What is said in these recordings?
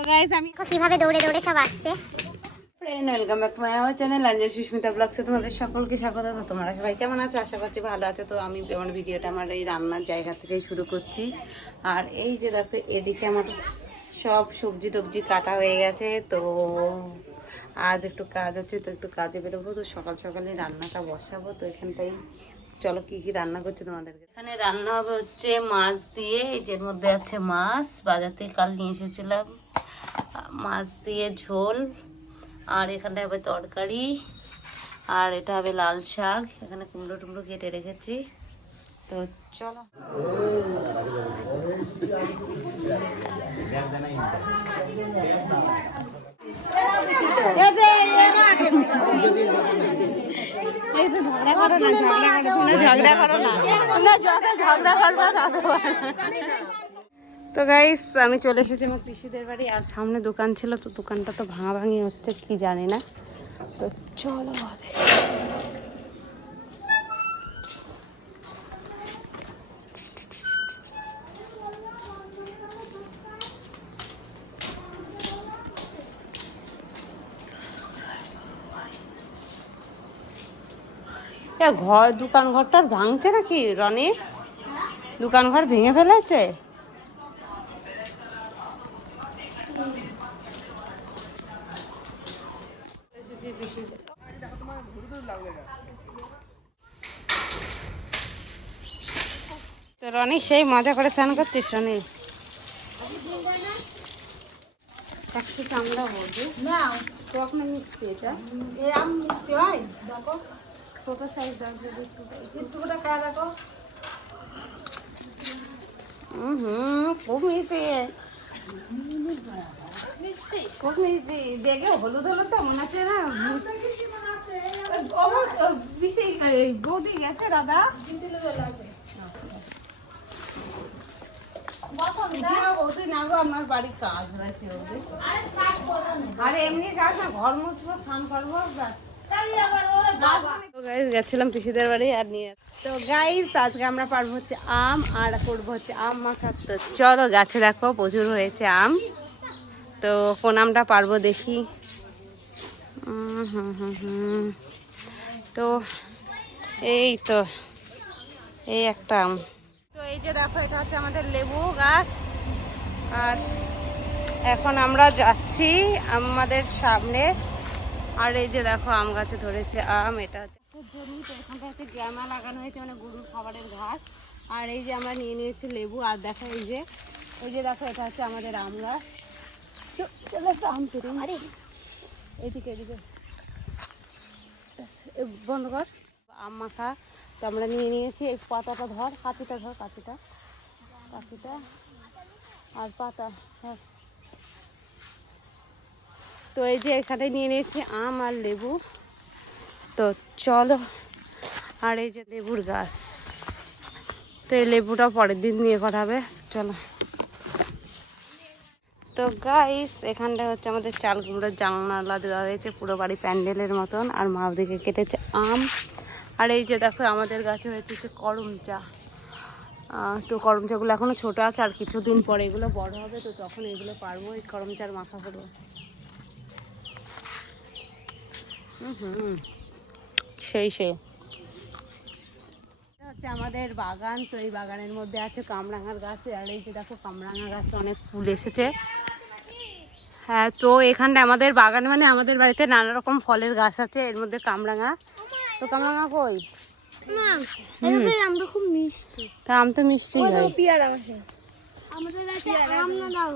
তো গাইস আমি কীভাবে দৌড়ে দৌড়ে সব আসছে। Friend welcome back to my আমার চ্যানেল সুস্মিতা ব্লগসে তোমাদের সকলকে স্বাগত। তো তোমরা সবাই কেমন আছো? আশা করছি ভালো আছো। তো আমি আমার ভিডিওটা আমার এই রান্নার জায়গা থেকেই শুরু করছি। আর এই যে দেখো এদিকে আমার সব সবজি টবজি কাটা হয়ে গেছে। তো আজ একটু কাজ আছে তো একটু কাজে বেরোবো। তো সকাল সকালে রান্নাটা বসাবো। তো এখানটাই চলো কি কি রান্না করছি তোমাদেরকে। এখানে রান্না হবে হচ্ছে মাছ দিয়ে। এই যের মধ্যে আছে মাছ। বাজার থেকে কাল নিয়ে এসেছিলাম। মাছ দিয়ে ঝোল আর এখানটা হবে তরকারি আর এটা হবে লাল শাক। এখানে কুমড়ো টুমড়ো কেটে রেখেছি। তো চলো। ঝগড়া করো না তোমরা যত ঝগড়া করবা তত তো গাইস আমি চলে এসেছি আমার পিসিদের বাড়ি, আর সামনে দোকান ছিল, তো দোকানটা তো ভাঙা ভাঙি হচ্ছে, কি জানি না। তো চলো ঘর দোকান ঘরটার ভাঙছে নাকি রনি দোকান ঘর ভেঙে ফেলেছে তো রনি সেই মজা করে স্নান করছিস রনি? একটু চামড়া বলবি টক না মিষ্টি এটা? আম মিষ্টি হয়? দেখো ছোট সাইজ খায় দেখো। হুম খুব মিষ্টি। খুব মিষ্টি। দেখে হলুদ হলুদ তো মনে হচ্ছে না বৌদি গেছে দাদা। আমার গেছিলাম পিসিদের বাড়ি আর নিয়ে। তো গাইস আজকে আমরা পারব হচ্ছে আম আর করব হচ্ছে আম মাখা। তো চলো, গাছে দেখো, প্রচুর হয়েছে আম। তো কোন আমটা পারব দেখি। তো এই তো, এই একটা আম। তো এই যে দেখো এটা হচ্ছে আমাদের লেবু গাছ। আর এখন আমরা যাচ্ছি আমাদের সামনে। আর এই যে দেখো আম গাছে ধরেছে আম এটা হচ্ছে জমি তো এখানটা হচ্ছে গ্যামা লাগানো হয়েছে মানে গরুর খাবারের ঘাস। আর এই যে আমরা নিয়ে নিয়েছি লেবু আর দেখো এই যে এই যে দেখো এটা হচ্ছে আমাদের আম গাছ। চলো আম পেরে আরে। এদিকে এদিকে। বন্ধ কর। আম মাখা। তো আমরা নিয়ে নিয়েছি। এই পাতাটা ধর, কাঁচিটা ধর, কাঁচিটা। কাঁচিটা আর পাতা, ধর। তো এই যে এখানে নিয়ে নিয়েছি আম আর লেবু। তো চলো, আর এই যে লেবুর গাছ। তো এই লেবুটা পরের দিন নিয়ে করা হবে চলো। তো গাইস এখানটা হচ্ছে আমাদের চাল কুমড়োর জানালা দেওয়া হয়েছে, পুরো বাড়ি প্যান্ডেলের মতন। আর মা ওদিকে কেটেছে আম। আর এই যে দেখো আমাদের গাছে হয়েছে হচ্ছে করম চা তো করম চাগুলো এখনও ছোট আছে, আর কিছুদিন পরে এগুলো বড় হবে, তো তখন এগুলো পারব, এই করম চার মাথা হুম হুম সেই সেই। হচ্ছে আমাদের বাগান, তো এই বাগানের মধ্যে আছে কামরাঙার গাছ, আর এই যে দেখো কামরাঙা গাছে অনেক ফুল এসেছে। হ্যাঁ তো এখানটা আমাদের বাগান মানে আমাদের বাড়িতে নানা রকম ফলের গাছ আছে, এর মধ্যে কামরাঙা তো কামরাঙা কই? না আমরা খুব মিষ্টি। তা আম তো মিষ্টি পিয়ারা আছে আমাদের কাছে আম না দাও।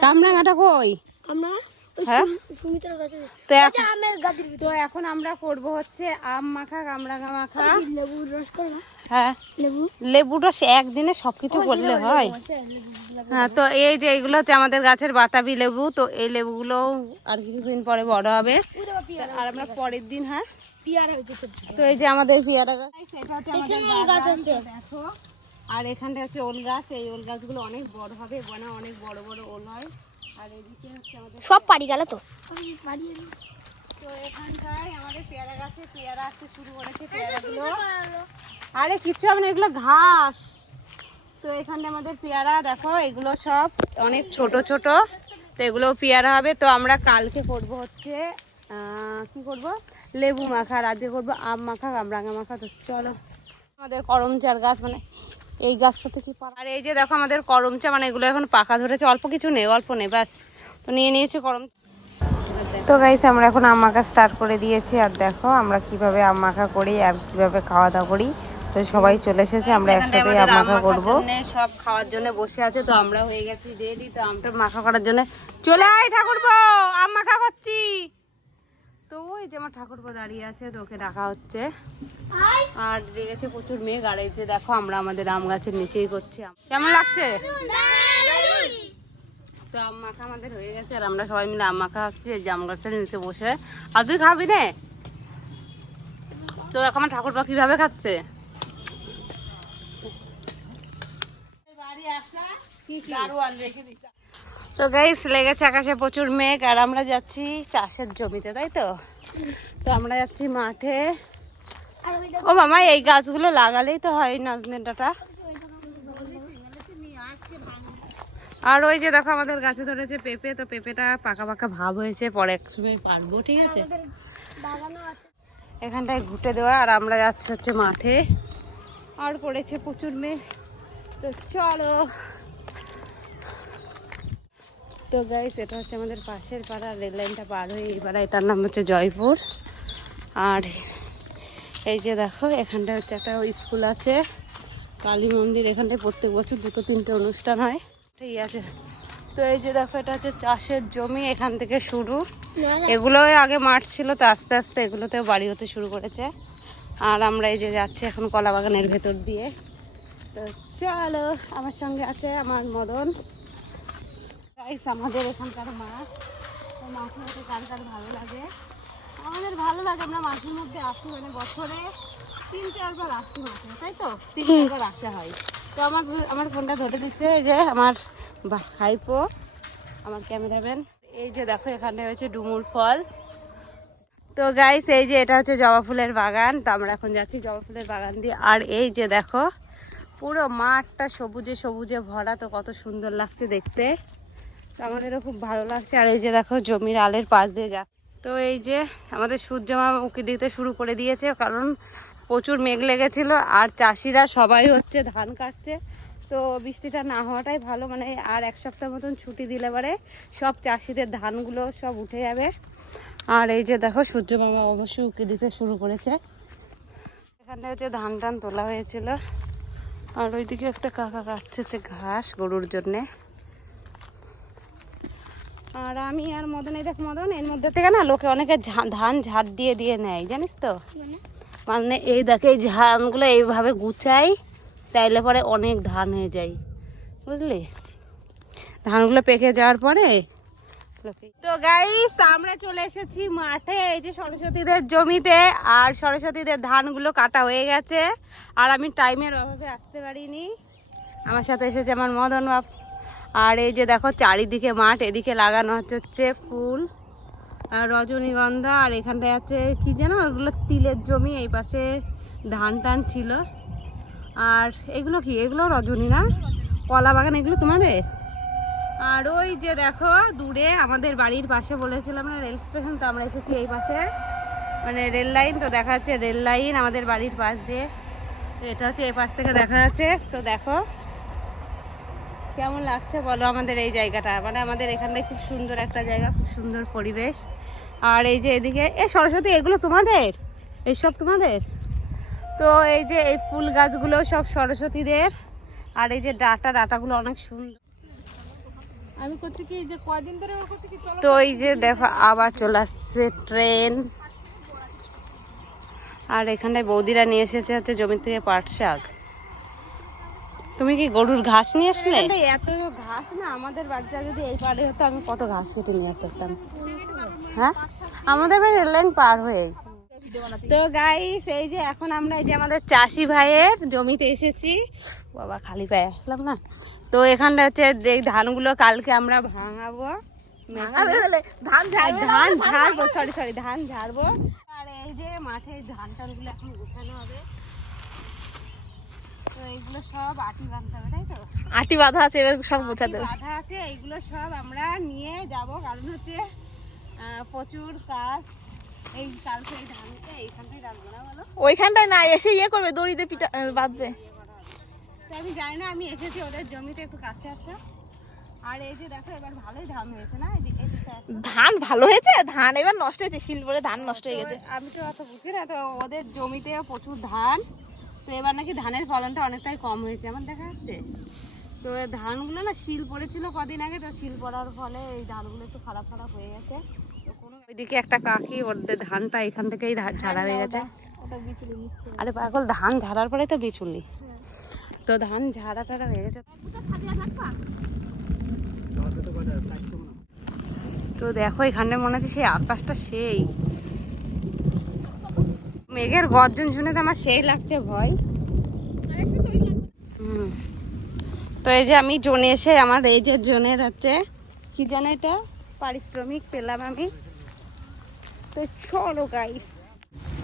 কামরাঙাটা কই? আমরা হ্যাঁ? সুম- সুমিতার কাছে। তো এখন আমের গাছের তো এখন আমরা করব হচ্ছে আম মাখা কামরাঙা মাখা। লেবুর রস হ্যাঁ। লেবু? লেবুটা সে একদিনে সব কিছু করলে হয়। হ্যাঁ তো এই যে এগুলো হচ্ছে আমাদের গাছের বাতাবি লেবু তো এই লেবুগুলো আর কিছুদিন পরে বড় হবে। আর আমরা পরের দিন হ্যাঁ? তো এই যে আমাদের পেয়ারা গাছ। এটা হচ্ছে আমাদের। দেখো। আর এখানটা হচ্ছে ওল গাছ। এই ওল গাছগুলো অনেক বড় হবে বনে অনেক বড় বড় ওল হয়। আর এদিকে হচ্ছে আমাদের সব পাড়ি গেল তো? তো এখানটায় আমাদের পেয়ারা গাছে পেয়ারা আসতে শুরু করেছে পেয়ারাগুলো। আরে কিচ্ছু হবে না এগুলো ঘাস। তো এখানটা আমাদের পেয়ারা দেখো এগুলো সব অনেক ছোট ছোট। তো এগুলো পেয়ারা হবে। তো আমরা কালকে করব হচ্ছে আহ, কি করব? লেবু মাখা আর আজকে করব আম মাখা কামরাঙা মাখা। তো চলো আমাদের করমচার গাছ মানে এই গাছটা থেকে আর এই যে দেখো আমাদের করমচা মানে এগুলো এখন পাকা ধরেছে অল্প কিছু নেই অল্প নেই ব্যাস। তো নিয়ে নিয়েছি করম তো গাইস আমরা এখন আম মাখা স্টার্ট করে দিয়েছি আর দেখো আমরা কীভাবে আম মাখা করি আর কীভাবে খাওয়া দাওয়া করি। তো সবাই চলে এসেছে আমরা একসাথে আম মাখা করব। সব খাওয়ার জন্য বসে আছে তো আমরা হয়ে গেছি রেডি তো আমটা মাখা করার জন্য। চলে আয় ঠাকুরপো আম মাখা করছি। তো ওই যে আমার ঠাকুরপো দাঁড়িয়ে আছে তো ওকে ডাকা হচ্ছে। আর লেগেছে প্রচুর মেঘ আর এই যে দেখো আমরা আমাদের আম গাছের নিচেই করছি আম। কেমন লাগছে? তো আম মাখা আমাদের হয়ে গেছে আর আমরা সবাই মিলে আম মাখা খাচ্ছি এই জাম গাছের নিচে বসে। আর তুই খাবি নে? তো এখন ঠাকুরপা কীভাবে খাচ্ছে? তো গাইস লেগেছে আকাশে প্রচুর মেঘ, আর আমরা যাচ্ছি চাষের জমিতে, তাই তো? তো আমরা যাচ্ছি মাঠে। ও মামা, এই গাছগুলো লাগালেই তো হয় নাজনে ডাটা। আর ওই যে দেখো, আমাদের গাছে ধরেছে পেঁপে, তো পেঁপেটা পাকা পাকা ভাব হয়েছে, পরে এক সময় পারব, ঠিক আছে? এখানটায় ঘুটে দেওয়া, আর আমরা যাচ্ছি হচ্ছে মাঠে। আর পড়েছে প্রচুর মেঘ। তো চলো। তো গাইস এটা হচ্ছে আমাদের পাশের পাড়া রেল লাইনটা পার হয়ে এই পাড়া এটার নাম হচ্ছে জয়পুর। আর এই যে দেখো এখানটা হচ্ছে একটা স্কুল আছে কালী মন্দির। এখানটায় প্রত্যেক বছর দুটো তিনটে অনুষ্ঠান হয়। ঠিক আছে। তো এই যে দেখো এটা হচ্ছে চাষের জমি এখান থেকে শুরু। এগুলো আগে মাঠ ছিল তো আস্তে আস্তে এগুলোতেও বাড়ি হতে শুরু করেছে। আর আমরা এই যে যাচ্ছি এখন কলা বাগানের ভেতর দিয়ে। তো চলো আমার সঙ্গে আছে আমার মদন। গাইস আমাদের এখানকার মাছ তো মাছের মধ্যে কার কার ভালো লাগে? আমাদের ভালো লাগে, আমরা মাছের মধ্যে আসি মানে বছরে তিন চারবার আসি মাঠে তাই তো? তিন চারবার আসা হয়। তো আমার আমার ফোনটা ধরে দিচ্ছে, এই যে আমার ভাইপো, আমার ক্যামেরাম্যান এই যে দেখো, এখানে হয়েছে ডুমুর ফল। তো গাইস এই যে এটা হচ্ছে জবা ফুলের বাগান, তো আমরা এখন যাচ্ছি জবা ফুলের বাগান দিয়ে। আর এই যে দেখো, পুরো মাঠটা সবুজে সবুজে ভরা, তো কত সুন্দর লাগছে দেখতে। আমাদেরও খুব ভালো লাগছে। আর এই যে দেখো জমির আলের পাশ দিয়ে যা তো এই যে আমাদের সূর্য মামা উকি দিতে শুরু করে দিয়েছে, কারণ প্রচুর মেঘ লেগেছিল। আর চাষিরা সবাই হচ্ছে ধান কাটছে। তো বৃষ্টিটা না হওয়াটাই ভালো মানে আর এক সপ্তাহ মতন ছুটি দিলে পরে সব চাষিদের ধানগুলো সব উঠে যাবে। আর এই যে দেখো সূর্য মামা অবশ্যই উঁকি দিতে শুরু করেছে। এখানে হচ্ছে ধান টান তোলা হয়েছিল। আর ওইদিকে একটা কাকা কাটছে ঘাস গরুর জন্যে। আর আমি আর মদন এই দেখ মদন এর মধ্যে থেকে না লোকে অনেকে ধান ঝাড় দিয়ে দিয়ে নেয় জানিস তো? মানে? মানে এই দেখে এই ধানগুলো এইভাবে গুছাই তাইলে পরে অনেক ধান হয়ে যায় বুঝলি? ধানগুলো পেকে যাওয়ার পরে তো গাইস আমরা চলে এসেছি মাঠে এই যে সরস্বতীদের জমিতে আর সরস্বতীদের ধানগুলো কাটা হয়ে গেছে আর আমি টাইমের অভাবে আসতে পারিনি। আমার সাথে এসেছে আমার মদন বাপ। আর এই যে দেখো চারিদিকে মাঠ, এদিকে লাগানো হচ্ছে হচ্ছে ফুল আর রজনীগন্ধা আর এখানটায় আছে কি যেন? ওগুলো তিলের জমি, এই পাশে ধান টান ছিল। আর এগুলো কি? এগুলো রজনী না? কলা বাগান, এগুলো তোমাদের? আর ওই যে দেখো, দূরে আমাদের বাড়ির পাশে বলেছিলাম না, রেল স্টেশন, তো আমরা এসেছি এই পাশে। মানে রেল লাইন, তো দেখা যাচ্ছে রেল লাইন আমাদের বাড়ির পাশ দিয়ে। এটা হচ্ছে এই পাশ থেকে দেখা যাচ্ছে। তো দেখো কেমন লাগছে বলো আমাদের এই জায়গাটা? মানে আমাদের এখানটায় খুব সুন্দর একটা জায়গা খুব সুন্দর পরিবেশ। আর এই যে এদিকে এ সরস্বতী এগুলো তোমাদের? এইসব তোমাদের? তো এই যে এই ফুল গাছগুলো সব সরস্বতীদের আর এই যে ডাটা ডাটাগুলো অনেক সুন্দর। আমি করছি কি যে কয়দিন ধরে করছি কি তো এই যে দেখো আবার চলে আসছে ট্রেন। আর এখানটায় বৌদিরা নিয়ে এসেছে হচ্ছে জমি থেকে পাট শাক। তুমি কি গরুর ঘাস নিয়ে আসলে এত ঘাস না আমাদের বাড়িটা যদি এই পারে হতো আমি কত ঘাস কেটে নিয়ে আসতাম। হ্যাঁ? আমাদের বাড়ি রেল লাইন পার হয়ে। তো গাইস এই যে এখন আমরা এই যে আমাদের চাষি ভাইয়ের জমিতে এসেছি। বাবা খালি পায়ে আসলাম না। তো এখানটা হচ্ছে এই ধানগুলো কালকে আমরা ভাঙাবো। ধান ঝাড়বো সরি সরি ধান ঝাড়বো। আর এই যে মাঠে ধান টানগুলো এখন গোছানো হবে। তো এগুলো সব আটি বাঁধতে হবে তাই তো? আটি বাঁধা আছে এবার সব গোছা দেবে বাধা আছে এইগুলো সব আমরা নিয়ে যাব কারণ হচ্ছে প্রচুর কাজ। এই কালকে এই ধানকে এইখানটাই রাখব না বলো? ওইখানটায় না এসে ইয়ে করবে দড়িতে পিটা বাঁধবে। তো আমি জানি না আমি এসেছি ওদের জমিতে একটু কাছে আসা। আর এই যে দেখো এবার ভালোই ধান হয়েছে না? ধান ভালো হয়েছে? ধান এবার নষ্ট হয়েছে শিল পরে ধান নষ্ট হয়ে গেছে। আমি তো অত বুঝি না তো ওদের জমিতে প্রচুর ধান। তো এবার নাকি ধানের ফলনটা অনেকটাই কম হয়েছে। আমার দেখা যাচ্ছে? তো ধানগুলো না শিল পড়েছিল কদিন আগে তো শিল পড়ার ফলে এই ধানগুলো একটু খারাপ খারাপ হয়ে গেছে। তো কোনো ওইদিকে একটা কাকি ওদের ধানটা এখান থেকেই ঝাড়া হয়ে গেছে। আরে পাগল ধান ঝাড়ার পরে তো বিচুলি। তো ধান ঝাড়া টাড়া হয়ে গেছে। তো দেখো এখানে মনে হচ্ছে সেই আকাশটা সেই। মেঘের গর্জন শুনে তো আমার সেই লাগছে ভয়। তো এই যে আমি জোনে এসে আমার এই যে জোনের হচ্ছে, কি জানো এটা? পারিশ্রমিক পেলাম আমি। তো চলো গাইস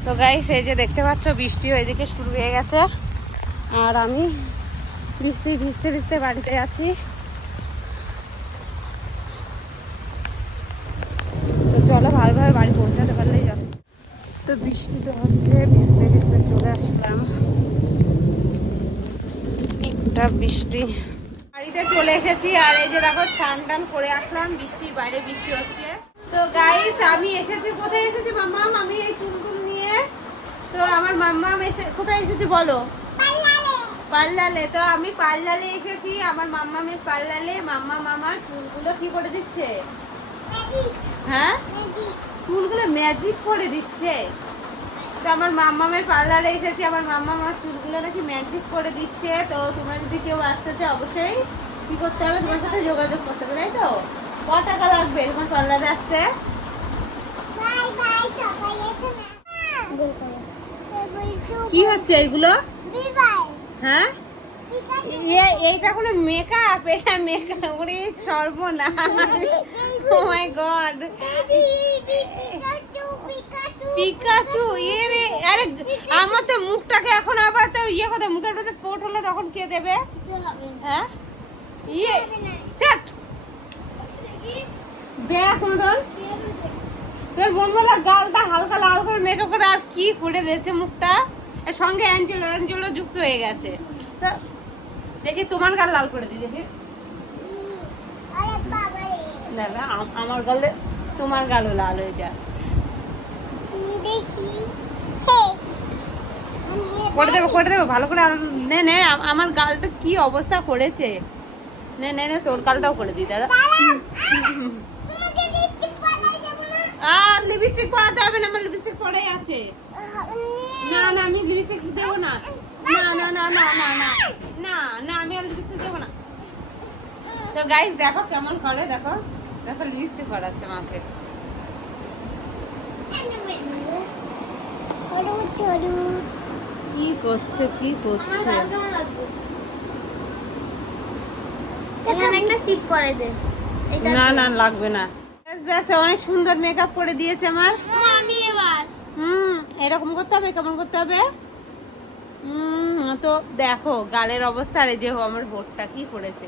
তো গাইস এই যে দেখতে পাচ্ছ, বৃষ্টি ওইদিকে শুরু হয়ে গেছে। আর আমি বৃষ্টি ভিজতে ভিজতে বাড়িতে যাচ্ছি তো চলো ভালোভাবে বাড়ি তো বৃষ্টি তো হচ্ছে, ভিজতে ভিজতে চলে আসলাম। একটা বৃষ্টি। বাড়িতে চলে এসেছি আর এই যে দেখো, স্নান টান করে আসলাম বৃষ্টি বাইরে বৃষ্টি হচ্ছে। তো গাইস আমি এসেছি, কোথায় এসেছি মাম্মা আমি এই চুলটুল নিয়ে। তো আমার মাম্মা এসে, কোথায় এসেছি বলো? পার্লারে তো আমি পার্লারে এসেছি, আমার মাম্মামের পার্লারে মাম্মা মামা চুলগুলো কি করে দিচ্ছে? হ্যাঁ? চুলগুলো ম্যাজিক করে দিচ্ছে। তো আমার মাম্মামের পার্লারে এসেছি আমার মাম্মা আমার চুলগুলো নাকি ম্যাজিক করে দিচ্ছে। তো তোমরা যদি কেউ আসতে চাও অবশ্যই কি করতে হবে? তোমার সাথে যোগাযোগ করতে হবে তাই তো? ক টাকা লাগবে তোমার পার্লারে আসতে? কি হচ্ছে এগুলো? হ্যাঁ? এইটা কোনো মেকআপ এটা মেকআপ ওরে সর্বনাশ। ও মাই গড পিকাচু ইয়ে রে, আরে, আমার তো মুখটাকে এখন আবার তো ইয়ে কথা মুখের মধ্যে পোট হলে তখন কে দেবে? হ্যাঁ? ইয়ে ধ্যাৎ। দেখ মদন। তোর বোনবেলা গালটা হালকা লাল করে মেকআপ করে আর কি করে দিয়েছে মুখটা? সঙ্গে অ্যাঞ্জেলো অ্যাঞ্জেলো যুক্ত হয়ে গেছে। দেখি তোমার গাল লাল করে দিই, দেখি। আমার গালে, তোমার গালও লাল হয়ে যায়। করে দেবো করে দেবো, ভালো করে নে নে আমার গালটা কি অবস্থা করেছে? নে নে নে, তোর গালটাও করে দিই, দাদা। আর লিপস্টিক পরাতে হবে না, আমার লিপস্টিক পরেই আছে। না না, আমি লিপস্টিক দেবো না। না না না না না না না না আমি আর লিপস্টিক দেবো না। তো গাইস দেখো কেমন করে দেখো দেখো লিপস্টিক করাচ্ছে আমাকে কি করছে কি করছে? এখানে একটা টিপ করে দে। এটা না না লাগবে না। অনেক সুন্দর মেকআপ করে দিয়েছে আমার। আমি এবার। হুম এরকম করতে হবে কেমন করতে হবে? তো দেখো গালের অবস্থা রে এই যে আমার বোটটা কি করেছে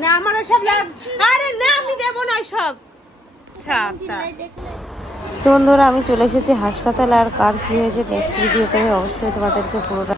না আমার সব লাগছে আরে না আমি দেবো না সব। ছাতা দেখলে তো বন্ধুরা আমি চলে এসেছি হাসপাতাল আর কার কি হয়েছে নেক্সট ভিডিওটাই অবশ্যই তোমাদেরকে পুরোটা